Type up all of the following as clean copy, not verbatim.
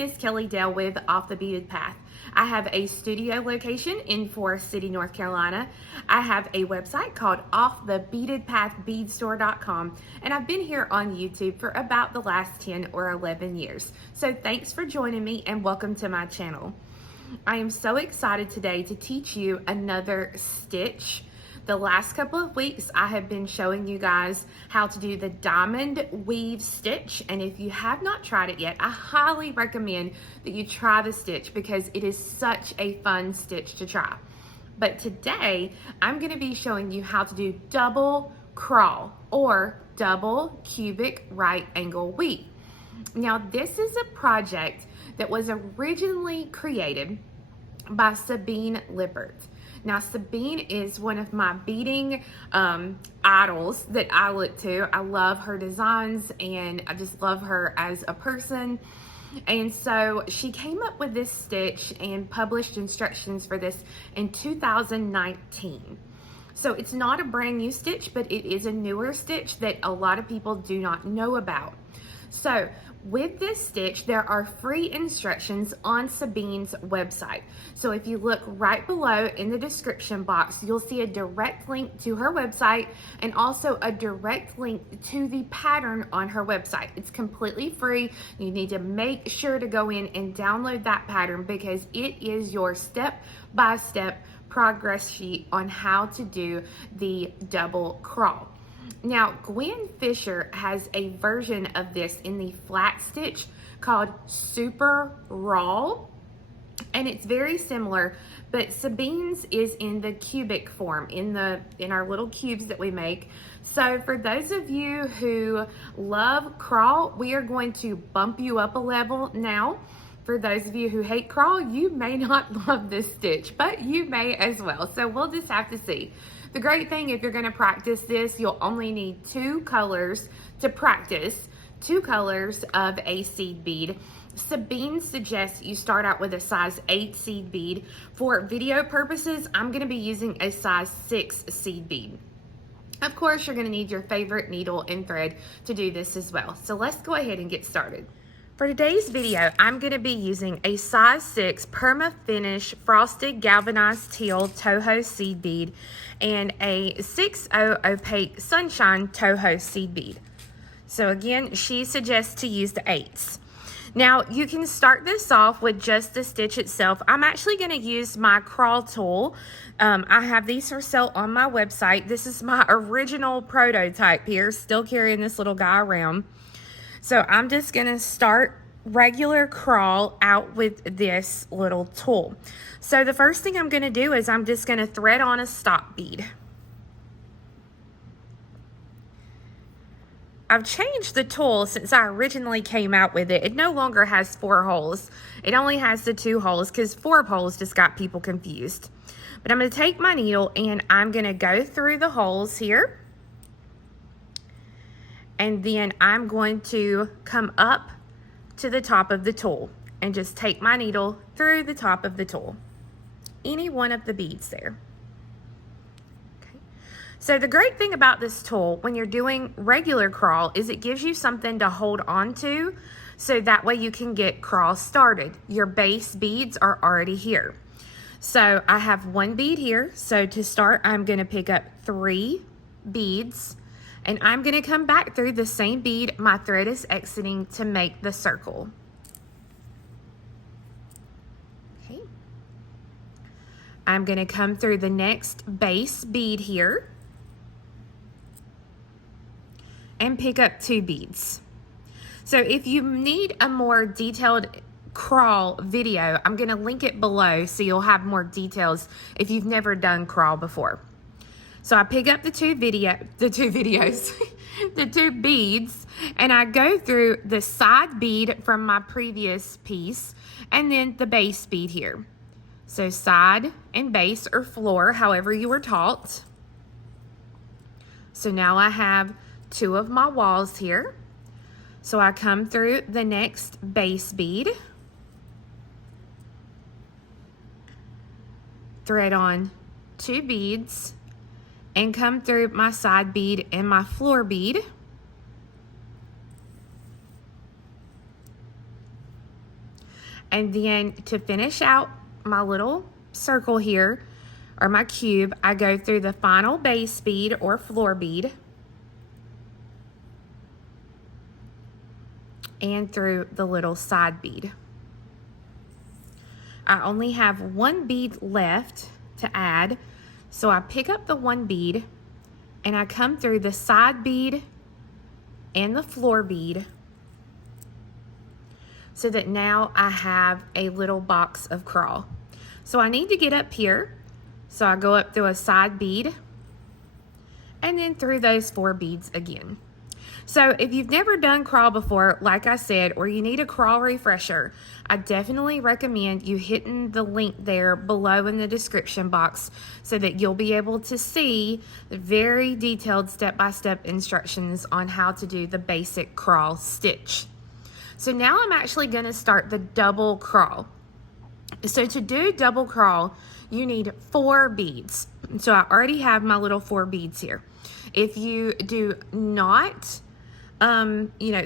is Kelly Dale with Off the Beaded Path. I have a studio location in Forest City, North Carolina. I have a website called offthebeadedpathbeadstore.com, and I've been here on YouTube for about the last 10 or 11 years. So thanks for joining me and welcome to my channel. I am so excited today to teach you another stitch. The last couple of weeks I have been showing you guys how to do the diamond weave stitch, and if you have not tried it yet, I highly recommend that you try the stitch because it is such a fun stitch to try. But today I'm going to be showing you how to do double crawl or double cubic right angle weave. Now this is a project that was originally created by Sabine Lippert. Now, Sabine is one of my beading idols that I look to. I love her designs and I just love her as a person. And so she came up with this stitch and published instructions for this in 2019. So it's not a brand new stitch, but it is a newer stitch that a lot of people do not know about. So with this stitch, there are free instructions on Sabine's website. So if you look right below in the description box, you'll see a direct link to her website and also a direct link to the pattern on her website. It's completely free. You need to make sure to go in and download that pattern because it is your step-by-step progress sheet on how to do the double crawl. Now, Gwen Fisher has a version of this in the flat stitch called Super Raw, and it's very similar, but Sabine's is in the cubic form, in our little cubes that we make. So for those of you who love crawl, we are going to bump you up a level now. For those of you who hate crawl, you may not love this stitch, but you may as well. So we'll just have to see. The great thing, if you're going to practice this, you'll only need 2 colors to practice, 2 colors of a seed bead. Sabine suggests you start out with a size 8 seed bead. For video purposes, I'm going to be using a size 6 seed bead. Of course, you're going to need your favorite needle and thread to do this as well. So let's go ahead and get started. For today's video, I'm going to be using a size 6 Perma Finish Frosted Galvanized Teal Toho Seed Bead and a 6/0 Opaque Sunshine Toho Seed Bead. So again, she suggests to use the 8s. Now, you can start this off with just the stitch itself. I'm actually going to use my CRAW tool. I have these for sale on my website. This is my original prototype here, still carrying this little guy around. So I'm just going to start regular crawl out with this little tool. So the first thing I'm going to do is I'm just going to thread on a stop bead. I've changed the tool since I originally came out with it. It no longer has 4 holes. It only has the 2 holes because 4 holes just got people confused. But I'm going to take my needle and I'm going to go through the holes here. And then I'm going to come up to the top of the tool and just take my needle through the top of the tool. Any one of the beads there. Okay. So the great thing about this tool when you're doing regular crawl is it gives you something to hold on to so that way you can get crawl started. Your base beads are already here. So I have 1 bead here. So to start, I'm going to pick up 3 beads. And I'm going to come back through the same bead my thread is exiting to make the circle. Okay. I'm going to come through the next base bead here and pick up 2 beads. So if you need a more detailed crawl video, I'm going to link it below so you'll have more details if you've never done crawl before. So I pick up the two beads, and I go through the side bead from my previous piece, and then the base bead here. So side and base or floor, however you were taught. So now I have 2 of my walls here. So I come through the next base bead, thread on 2 beads, and come through my side bead and my floor bead. And then to finish out my little circle here, or my cube, I go through the final base bead or floor bead and through the little side bead. I only have one bead left to add, so I pick up the one bead and I come through the side bead and the floor bead so that now I have a little box of CRAW. So I need to get up here, so I go up through a side bead and then through those 4 beads again. So if you've never done CRAW before, like I said, or you need a CRAW refresher, I definitely recommend you hitting the link there below in the description box so that you'll be able to see the very detailed step-by-step instructions on how to do the basic CRAW stitch. So now I'm actually going to start the double CRAW. So to do double CRAW, you need 4 beads. So I already have my little 4 beads here. If you do not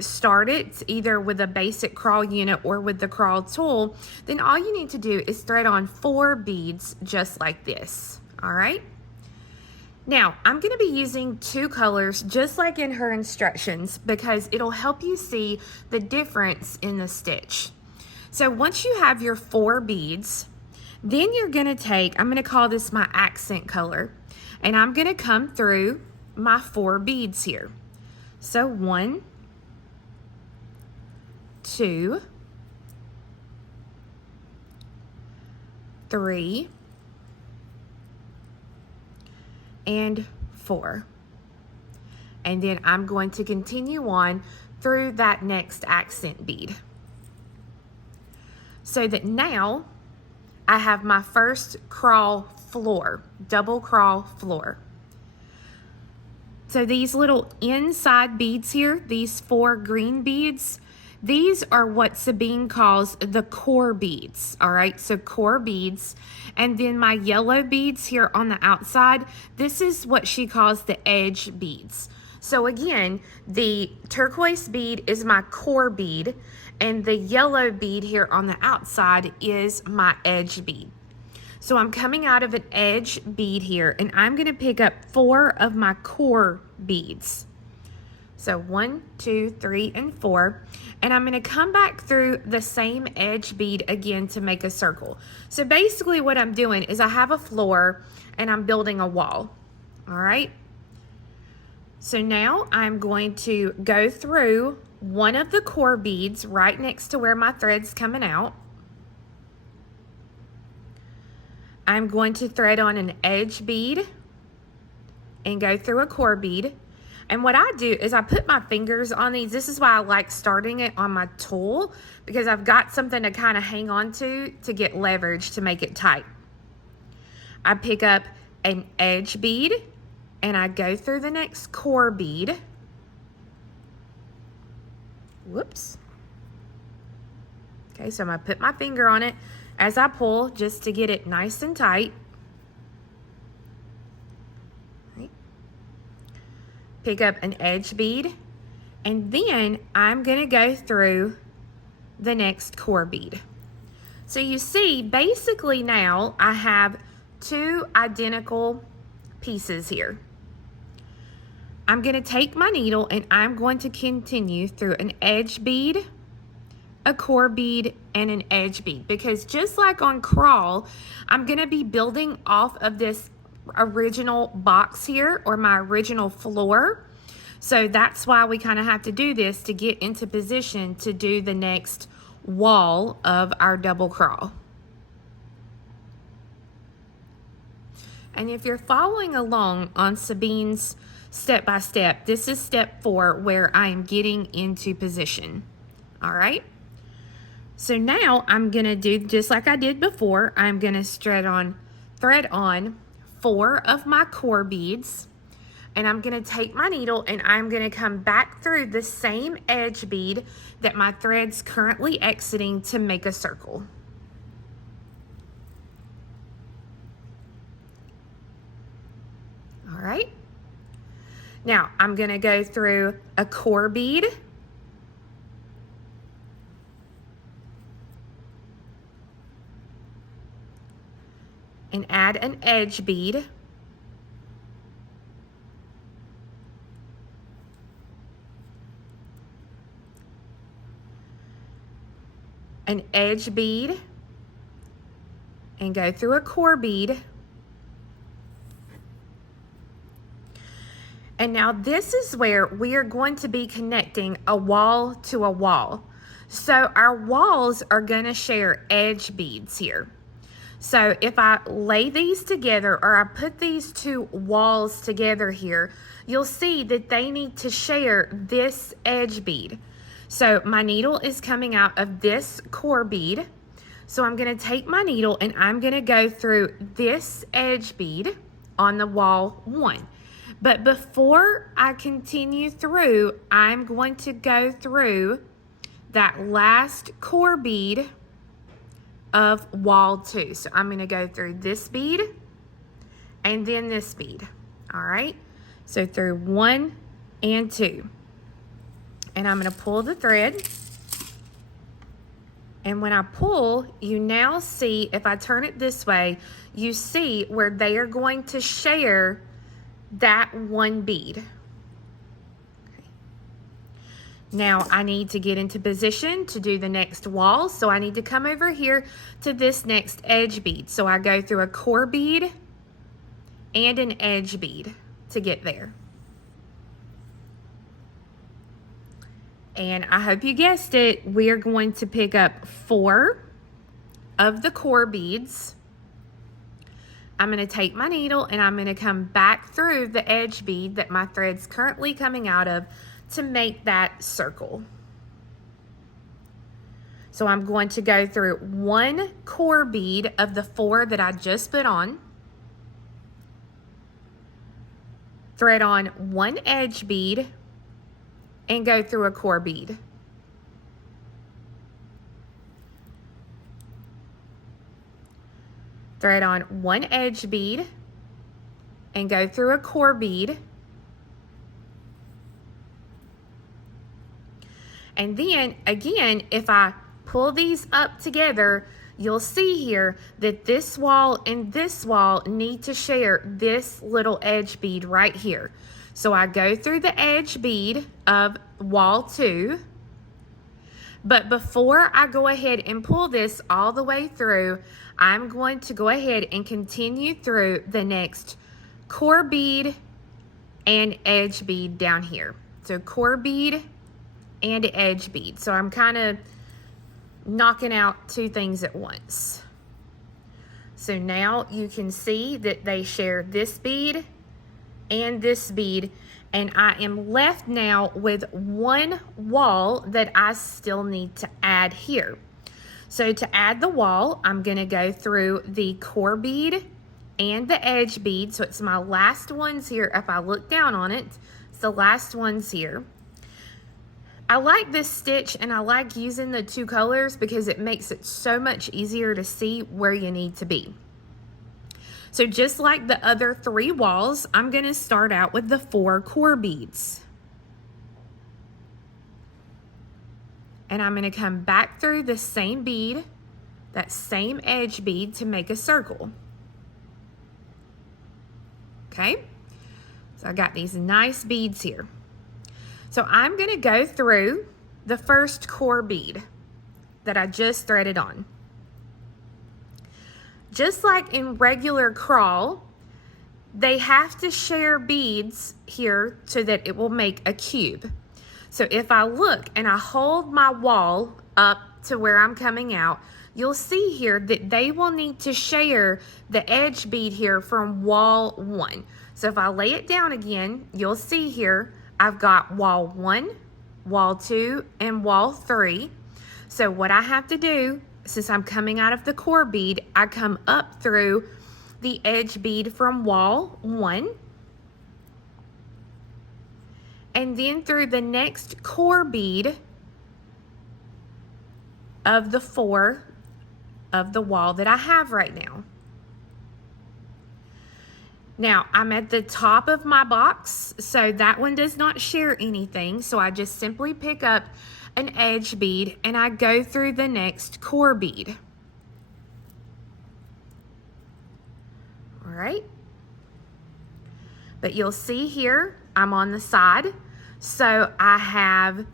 start it either with a basic CRAW unit or with the CRAW tool, then all you need to do is thread on 4 beads just like this. All right. Now I'm going to be using 2 colors just like in her instructions because it'll help you see the difference in the stitch. So once you have your 4 beads, then you're going to take, I'm going to call this my accent color, and I'm going to come through my 4 beads here. So 1, 2, 3, and 4. And then I'm going to continue on through that next accent bead. So that now I have my first CRAW floor, double CRAW floor. So these little inside beads here, these 4 green beads, these are what Sabine calls the core beads, all right? So core beads. And then my yellow beads here on the outside, this is what she calls the edge beads. So again, the turquoise bead is my core bead, and the yellow bead here on the outside is my edge bead. So I'm coming out of an edge bead here, and I'm going to pick up 4 of my core beads. So 1, 2, 3, and 4. And I'm going to come back through the same edge bead again to make a circle. So basically what I'm doing is I have a floor and I'm building a wall. All right. So now I'm going to go through one of the core beads right next to where my thread's coming out. I'm going to thread on an edge bead and go through a core bead. And what I do is I put my fingers on these. This is why I like starting it on my tool, because I've got something to kind of hang on to get leverage to make it tight. I pick up an edge bead and I go through the next core bead. Whoops. Okay, so I'm going to put my finger on it as I pull just to get it nice and tight. Right. Pick up an edge bead, and then I'm going to go through the next core bead. So you see, basically now I have 2 identical pieces here. I'm going to take my needle and I'm going to continue through an edge bead, a core bead, and an edge bead, because just like on CRAW, I'm going to be building off of this original box here, or my original floor. So that's why we kind of have to do this to get into position to do the next wall of our double CRAW. And if you're following along on Sabine's step-by-step, this is step 4 where I am getting into position. All right. So now I'm going to do just like I did before. I'm going to thread on 4 of my core beads, and I'm going to take my needle and I'm going to come back through the same edge bead that my thread's currently exiting to make a circle. All right. Now I'm going to go through a core bead, and add an edge bead. An edge bead, and go through a core bead. And now this is where we are going to be connecting a wall to a wall. So our walls are going to share edge beads here. So if I lay these together, or I put these two walls together here, you'll see that they need to share this edge bead. So my needle is coming out of this core bead. So I'm going to take my needle and I'm going to go through this edge bead on the wall 1. But before I continue through, I'm going to go through that last core bead of wall 2. So I'm going to go through this bead and then this bead. All right. So through 1 and 2. And I'm going to pull the thread. And when I pull, you now see, if I turn it this way, you see where they are going to share that one bead. Okay. Now I need to get into position to do the next wall. So I need to come over here to this next edge bead. So I go through a core bead and an edge bead to get there. And I hope you guessed it, we are going to pick up 4 of the core beads. I'm going to take my needle and I'm going to come back through the edge bead that my thread's currently coming out of to make that circle. So I'm going to go through 1 core bead of the 4 that I just put on, thread on 1 edge bead, and go through a core bead. Thread on 1 edge bead and go through a core bead. And then again, if I pull these up together, you'll see here that this wall and this wall need to share this little edge bead right here. So I go through the edge bead of wall 2. But before I go ahead and pull this all the way through, I'm going to go ahead and continue through the next core bead and edge bead down here. So core bead and edge bead. So I'm kind of knocking out 2 things at once. So now you can see that they share this bead and this bead, and I am left now with 1 wall that I still need to add here. So to add the wall, I'm going to go through the core bead and the edge bead. So it's my last ones here. If I look down on it, it's the last ones here. I like this stitch and I like using the 2 colors because it makes it so much easier to see where you need to be. So just like the other 3 walls, I'm going to start out with the 4 core beads. And I'm going to come back through the same bead, that same edge bead, to make a circle. Okay? So I got these nice beads here. So I'm going to go through the first core bead that I just threaded on. Just like in regular CRAW, they have to share beads here so that it will make a cube. So if I look and I hold my wall up to where I'm coming out, you'll see here that they will need to share the edge bead here from wall 1. So if I lay it down again, you'll see here I've got wall 1, wall 2, and wall 3. So what I have to do, since I'm coming out of the core bead, I come up through the edge bead from wall 1, and then through the next core bead of the 4 of the wall that I have right now. Now I'm at the top of my box, so that one does not share anything, so I just simply pick up an edge bead and I go through the next core bead. right? But you'll see here, I'm on the side, so I have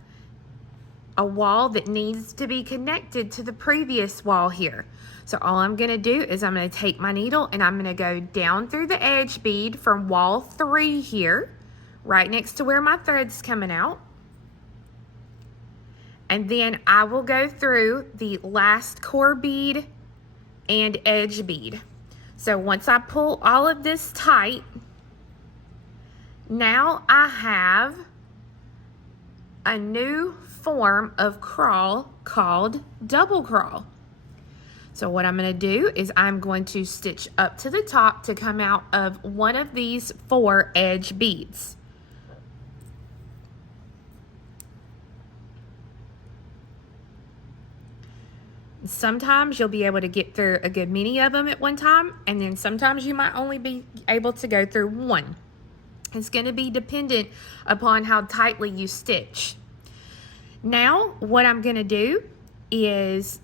a wall that needs to be connected to the previous wall here. So all I'm going to do is I'm going to take my needle and I'm going to go down through the edge bead from wall 3 here, right next to where my thread's coming out. And then I will go through the last core bead and edge bead. So once I pull all of this tight, now I have a new form of crawl called double crawl. So what I'm going to do is I'm going to stitch up to the top to come out of one of these 4 edge beads. Sometimes you'll be able to get through a good many of them at one time, and then sometimes you might only be able to go through one. It's going to be dependent upon how tightly you stitch. Now, what I'm going to do is,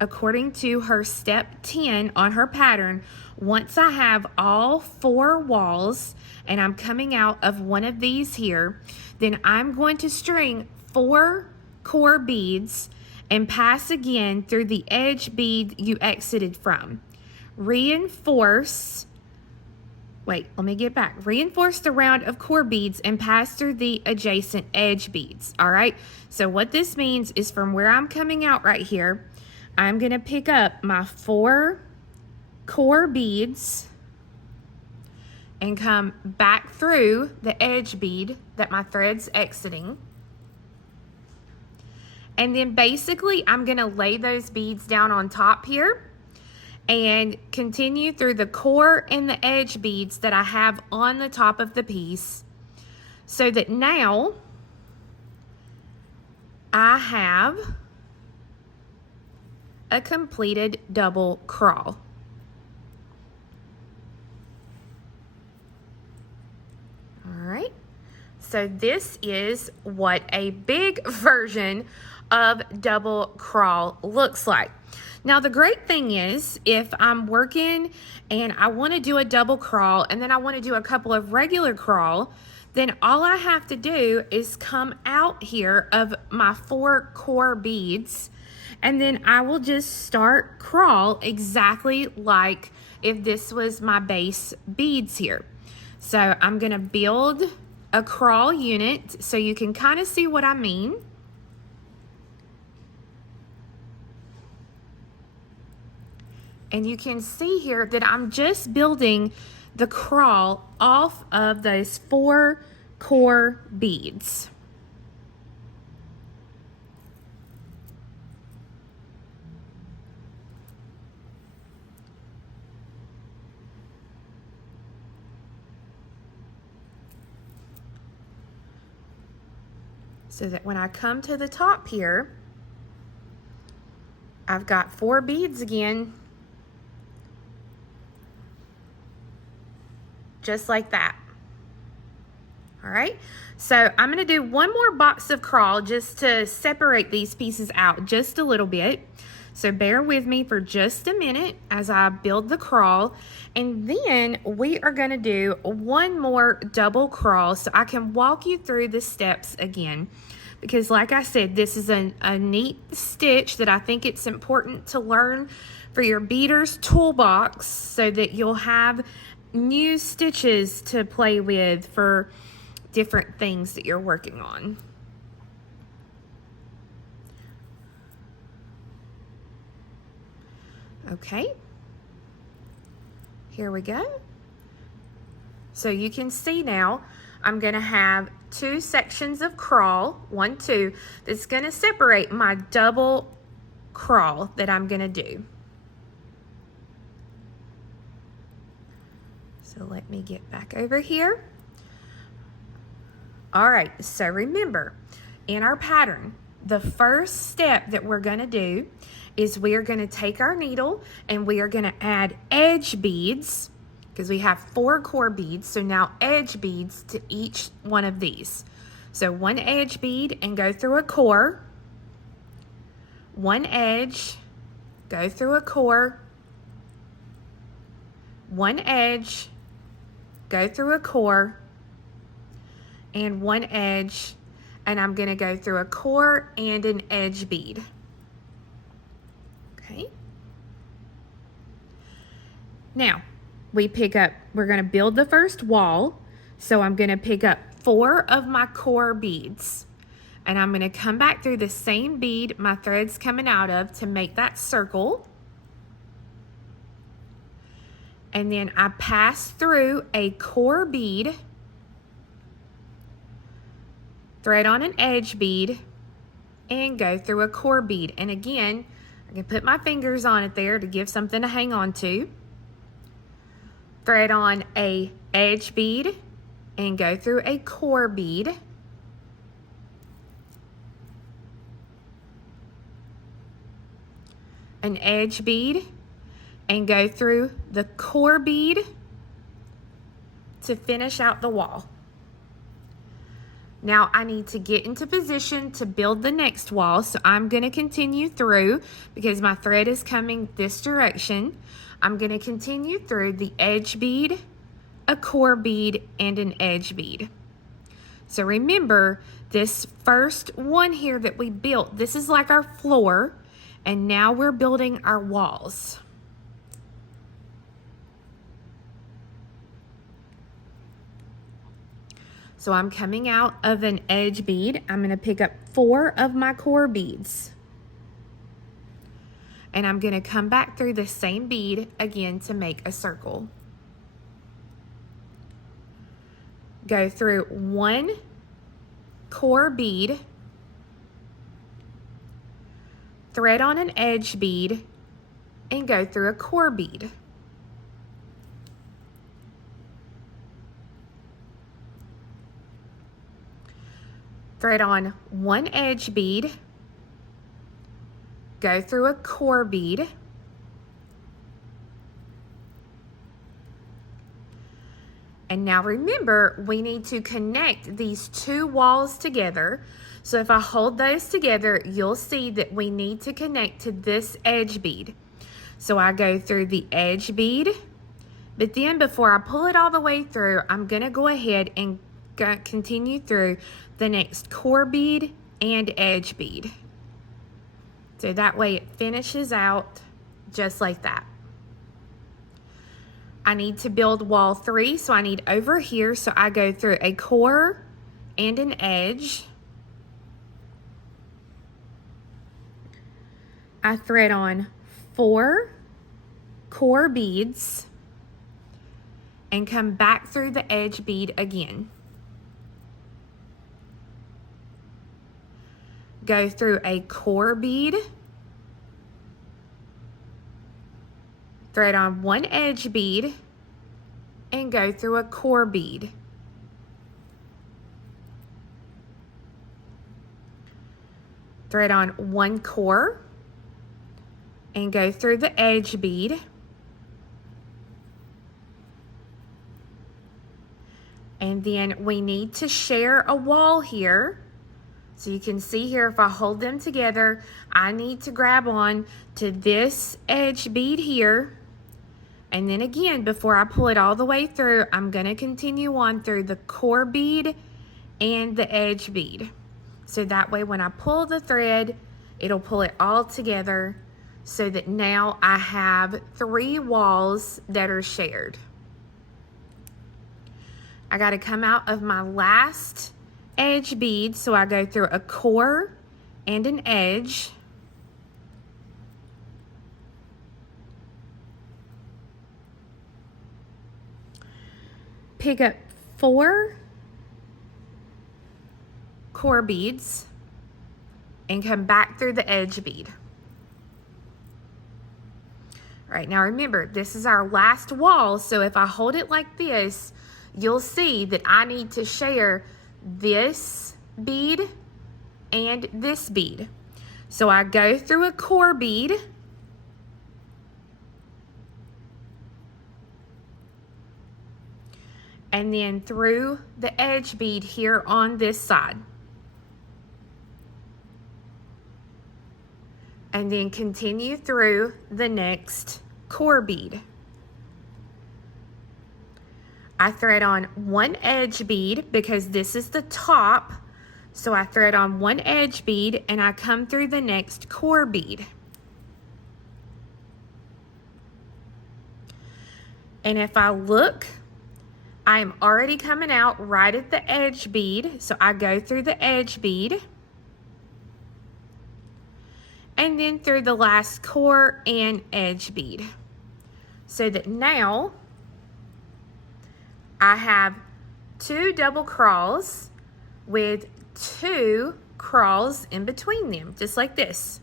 according to her step 10 on her pattern, once I have all 4 walls and I'm coming out of one of these here, then I'm going to string 4 core beads and pass again through the edge bead you exited from. Reinforce the round of core beads and pass through the adjacent edge beads. All right, so what this means is from where I'm coming out right here, I'm going to pick up my 4 core beads and come back through the edge bead that my thread's exiting. And then basically I'm going to lay those beads down on top here and continue through the core and the edge beads that I have on the top of the piece, so that now I have a completed double crawl. All right, so this is what a big version of double crawl looks like. Now the great thing is, if I'm working and I want to do a double crawl and then I want to do a couple of regular crawl, then all I have to do is come out here of my 4 core beads, and then I will just start crawl exactly like if this was my base beads here. So I'm going to build a crawl unit so you can kind of see what I mean. And you can see here that I'm just building the crawl off of those 4 core beads. So that when I come to the top here, I've got 4 beads again, just like that. All right, so I'm going to do one more box of crawl just to separate these pieces out just a little bit. So bear with me for just a minute as I build the crawl, and then we are going to do one more double crawl so I can walk you through the steps again. Because like I said, this is a neat stitch that I think it's important to learn for your beader's toolbox so that you'll have new stitches to play with for different things that you're working on. Okay, here we go. So you can see now I'm going to have 2 sections of crawl, 1, 2, that's going to separate my double crawl that I'm going to do. So let me get back over here. All right, so remember, in our pattern, the first step that we're going to do is we are going to take our needle and we are going to add edge beads, because we have 4 core beads, so now edge beads to each one of these. So 1 edge bead and go through a core, 1 edge, go through a core, one edge, go through a core, and one edge, and I'm going to go through a core and an edge bead. Okay. Now, we're going to build the first wall, so I'm going to pick up 4 of my core beads, and I'm going to come back through the same bead my thread's coming out of to make that circle. And then I pass through a core bead, thread on an edge bead, and go through a core bead. And again, I can put my fingers on it there to give something to hang on to. Thread on a edge bead and go through a core bead. An edge bead and go through the core bead to finish out the wall. Now I need to get into position to build the next wall, so I'm going to continue through because my thread is coming this direction. I'm going to continue through the edge bead, a core bead, and an edge bead. So remember, this first one here that we built, this is like our floor, and now we're building our walls. So I'm coming out of an edge bead. I'm going to pick up 4 of my core beads. And I'm going to come back through the same bead again to make a circle. Go through 1 core bead, thread on an edge bead, and go through a core bead. Thread on 1 edge bead, go through a core bead, and now remember, we need to connect these 2 walls together. So if I hold those together, you'll see that we need to connect to this edge bead. So I go through the edge bead, but then before I pull it all the way through, I'm going to go ahead and continue through the next core bead and edge bead. So that way it finishes out just like that. I need to build wall 3, so I need over here, so I go through a core and an edge. I thread on 4 core beads and come back through the edge bead again. Go through a core bead, thread on 1 edge bead, and go through a core bead. Thread on 1 core and go through the edge bead. And then we need to share a wall here. So you can see here, if I hold them together, I need to grab on to this edge bead here. And then again, before I pull it all the way through, I'm going to continue on through the core bead and the edge bead. So that way when I pull the thread, it'll pull it all together so that now I have 3 walls that are shared. I got to come out of my last edge bead, so I go through a core and an edge. Pick up 4 core beads and come back through the edge bead. All right, now remember, this is our last wall, so if I hold it like this, you'll see that I need to share this bead and this bead. So I go through a core bead, and then through the edge bead here on this side. And then continue through the next core bead. I thread on one edge bead because this is the top. So I thread on one edge bead and I come through the next core bead. And if I look, I am already coming out right at the edge bead. So I go through the edge bead and then through the last core and edge bead. So that now I have 2 double crawls with 2 crawls in between them, just like this.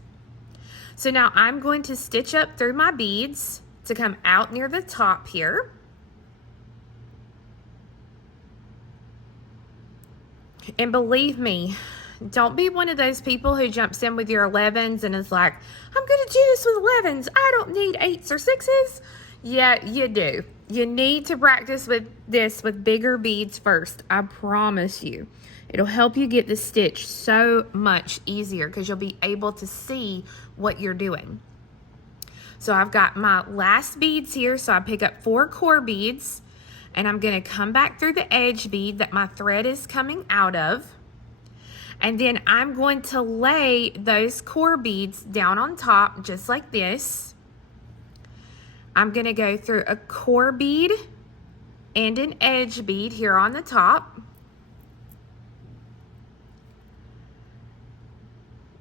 So now I'm going to stitch up through my beads to come out near the top here. And believe me, don't be one of those people who jumps in with your 11s and is like, I'm going to do this with 11s. I don't need 8s or 6s. Yeah, you do. You need to practice with this with bigger beads first. I promise you. It'll help you get the stitch so much easier because you'll be able to see what you're doing. So I've got my last beads here. So I pick up 4 core beads and I'm going to come back through the edge bead that my thread is coming out of. And then I'm going to lay those core beads down on top just like this. I'm going to go through a core bead and an edge bead here on the top.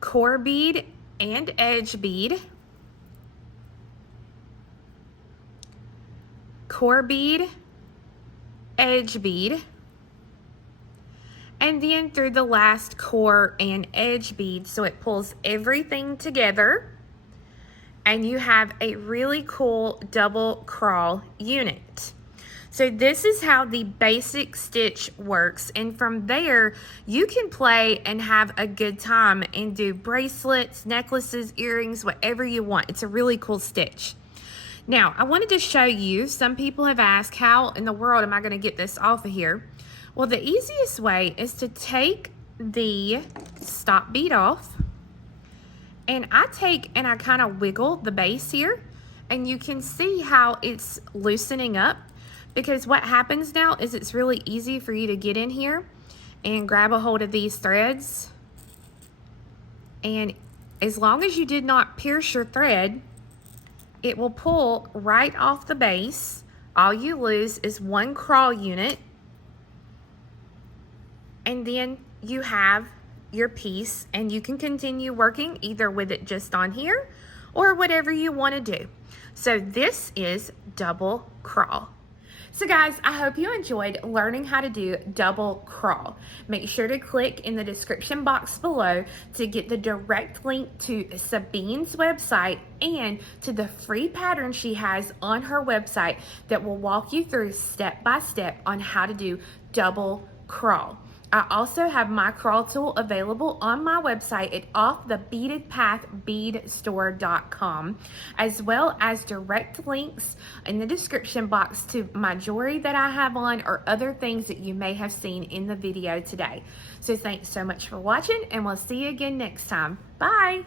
Core bead and edge bead. Core bead, edge bead. And then through the last core and edge bead so it pulls everything together and you have a really cool double crawl unit. So this is how the basic stitch works, and from there you can play and have a good time and do bracelets, necklaces, earrings, whatever you want. It's a really cool stitch. Now I wanted to show you, some people have asked, how in the world am I going to get this off of here? Well, the easiest way is to take the stop bead off, and I kind of wiggle the base here, and you can see how it's loosening up, because what happens now is it's really easy for you to get in here and grab a hold of these threads, and as long as you did not pierce your thread, it will pull right off the base. All you lose is 1 crawl unit, and then you have your piece, and you can continue working either with it just on here or whatever you want to do. So this is double crawl. So guys, I hope you enjoyed learning how to do double crawl. Make sure to click in the description box below to get the direct link to Sabine's website and to the free pattern she has on her website that will walk you through step by step on how to do double crawl. I also have my crawl tool available on my website at offthebeadedpathbeadstore.com, as well as direct links in the description box to my jewelry that I have on or other things that you may have seen in the video today. So thanks so much for watching, and we'll see you again next time. Bye!